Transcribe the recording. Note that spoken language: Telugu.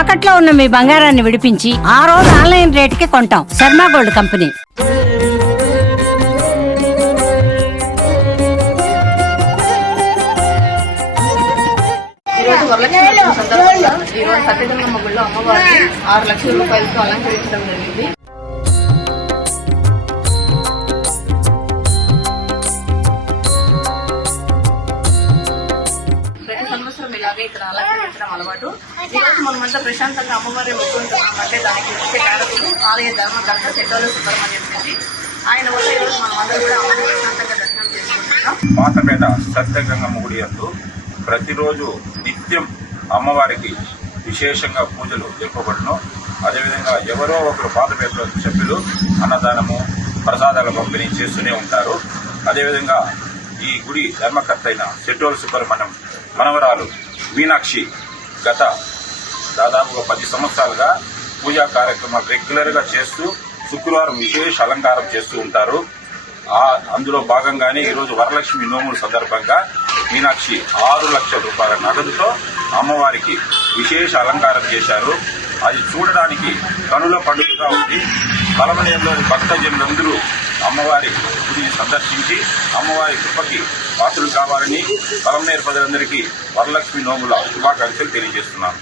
తాకట్లో ఉన్న మీ బంగారాన్ని విడిపించి ఆ రోజు ఆన్లైన్ రేటుకి కొంటాం. Sharma gold company. ఈరోజు వరలక్ష్మి సందర్భంగా ఈరోజు సత్యగంగమ్మ గుడిలో అమ్మవారిని 6 లక్షల రూపాయలతో అలంకరించడం జరిగింది. ప్రతి సంవత్సరం ఇలాగే ఇక్కడ అలంకరించడం అలవాటు. ఈరోజు మనమంతా ప్రశాంతంగా అమ్మవారి మొక్కుకుంటున్నామంటే దానికి ముఖ్య కారకులు ఆలయ ధర్మకర్త సెట్టోలు సుబ్రహ్మణ్యం రెడ్డి. ఆయన వల్ల ఈరోజు మనం అందరూ కూడా అమ్మవారిని ప్రశాంతంగా దర్శనం చేసుకుంటున్నాం. పాతపేట సత్యగంగమ్మ గుడి యందు ప్రతిరోజు నిత్యం అమ్మవారికి విశేషంగా పూజలు జరపబడును. అదేవిధంగా ఎవరో ఒకరు పాతపేట సభ్యులు అన్నదానము ప్రసాదాల పంపిణీ చేస్తూనే ఉంటారు. అదేవిధంగా ఈ గుడి ధర్మకర్త అయిన సెట్టోలు సుబ్రహ్మణ్యం మనవరాలు మీనాక్షి గత దాదాపుగా 10 సంవత్సరాలుగా పూజా కార్యక్రమాలు రెగ్యులర్గా చేస్తూ శుక్రవారం విశేష అలంకారం చేస్తూ ఉంటారు. అందులో భాగంగానే ఈరోజు వరలక్ష్మి నోముల సందర్భంగా మీనాక్షి 6 లక్షల రూపాయల నగదుతో అమ్మవారికి విశేష అలంకారం చేశారు. అది చూడడానికి కనుల పండుగగా ఉంది. పలమనేరులోని భక్తజనులందరూ అమ్మవారి గుడిని సందర్శించి అమ్మవారి కృపకి పాత్రలు కావాలని పలమనేరు ప్రజలందరికీ వరలక్ష్మి నోముల శుభాకాంక్షలు తెలియజేస్తున్నాను.